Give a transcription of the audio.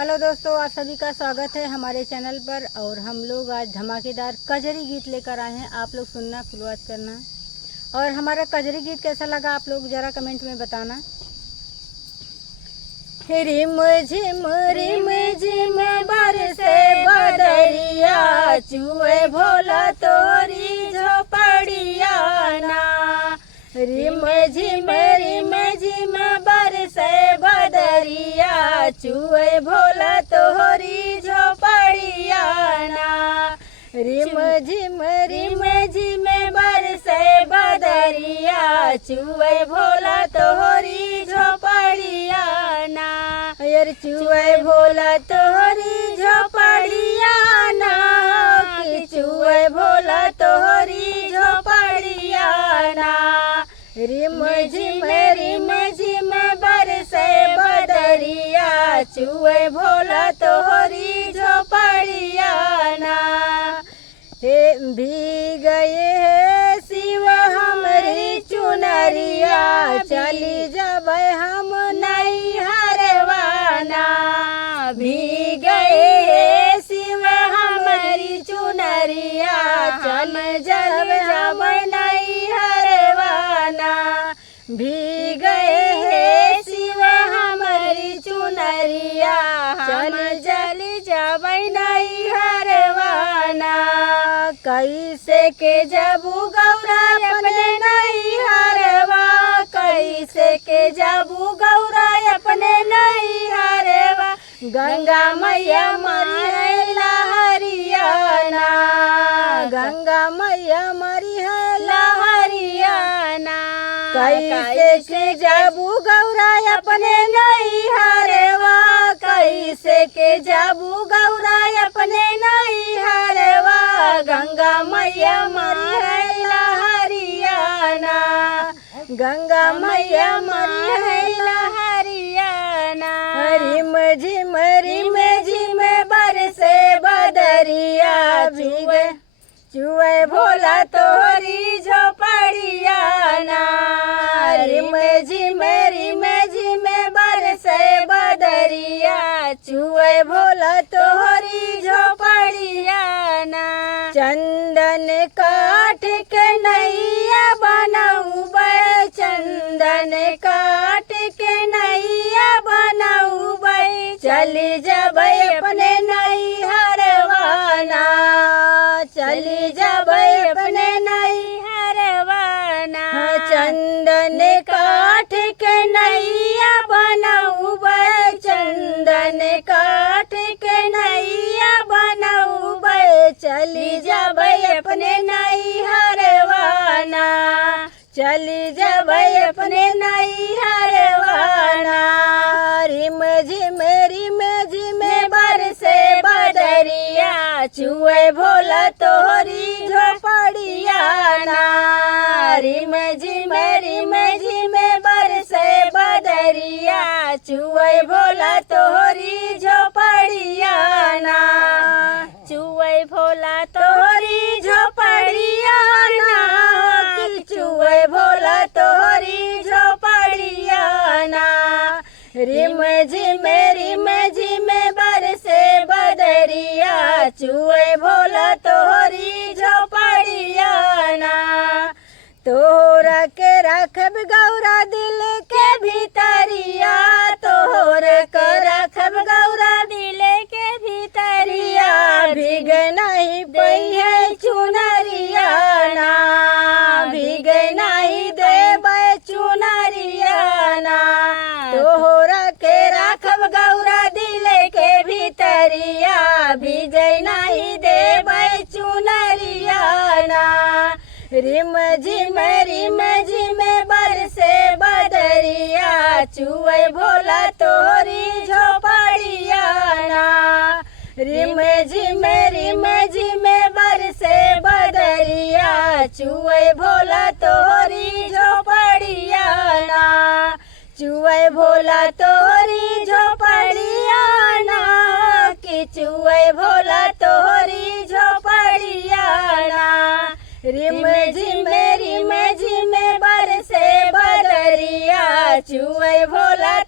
Hello दोस्तों, आप सभी का स्वागत है हमारे चैनल पर। और हम लोग आज धमाकेदार कजरी गीत लेकर आए हैं। आप लोग सुनना, शुरुआत करना। और हमारा कजरी गीत कैसा लगा आप लोग ज़रा कमेंट में बताना। रिम झिम बरसे बदरिया, चुए भोला तोरी झोपड़िया ना। रिम झिम बरसे बदरिया, चुए भोला तोरी झोपड़िया ना। रिम झिम बरसे बदरिया, चुए भोला तोरी झोपड़िया ना। यार चुए भोला तोरी झोपड़िया ना, कि चुए भोला तोरी झोपड़िया ना। रिम झिम बरसे बदरिया, चुए भोला तोरी झोपड़िया ना। हे भी गए है शिव हमरी चुनरिया, चली जब हम नहीं हरवाना। भी गए है शिव हमरी चुनरिया, चल जब हम नहीं हरवाना। भी गए है शिव हमरी चुनरिया, चल जल जब नहीं हरवाना। कैसे के जबू गौरा अपने नहीं हरवा, कैसे के जबू गौरा अपने नहीं हरवा। गंगा मैया मरी है लहरियाना, गंगा मैया मरी है लहरियाना। कैसे के जबू गौरा अपने नहीं हरवा, कैसे के जबू गौरा अपने नहीं हरवा। गंगा मैया मरी है लहरियाना, गंगा मैया मरी है लहरियाना। रिम झिम बरसे बदरिया, भीगे चुए भोला तोरी झोपड़िया ना। रिम झिम बरसे बदरिया, चुए भोला तोरी झोपड़िया ना। चंदन काठ के नैया बनौबै, चंदन काठ के नैया बनौबै। चली जबै अपने नहीं हरवाना, चली जबै अपने नहीं हरवाना। चंदन काठ के नैया बनौबै, चंदन काठ के नैया बनौबै। चली जबै अपने नहीं हरवाना, चली जबै अपने नहीं हरवाना। रिम झिम बरसे बदरिया, चुए भोला तोरी झोपड़िया ना। रिम झिम बरसे बदरिया, चुए भोला तोरी झोपड़िया ना। चुए भोला तोरी झोपड़िया ना, कि चुए भोला तोरी झोपड़िया ना। रिम झिम बरसे बदरिया, चुए भोला तोरी झोपड़िया ना। तोहरा के रखब गौरा दिल के भीतरिया, तोहरा के रखब गौरा दिल के भीतरिया। भीग नहीं पइहे चुनरिया ना, भीग नहीं देबै चुनरिया ना। तोहरा के रखब गौरा दिल के भीतरिया, भीग नहीं देबै चुनरिया ना। रिम झिम बरसे बदरिया, चुए भोला तोरी झोपड़िया ना। रिम झिम बरसे बदरिया, चुए भोला तोरी झोपड़िया ना। चुए भोला तोरी झोपड़िया ना, कि चुए भोला तोरी झोपड़िया ना। रिम झिम बरसे बदरिया, चुए भोला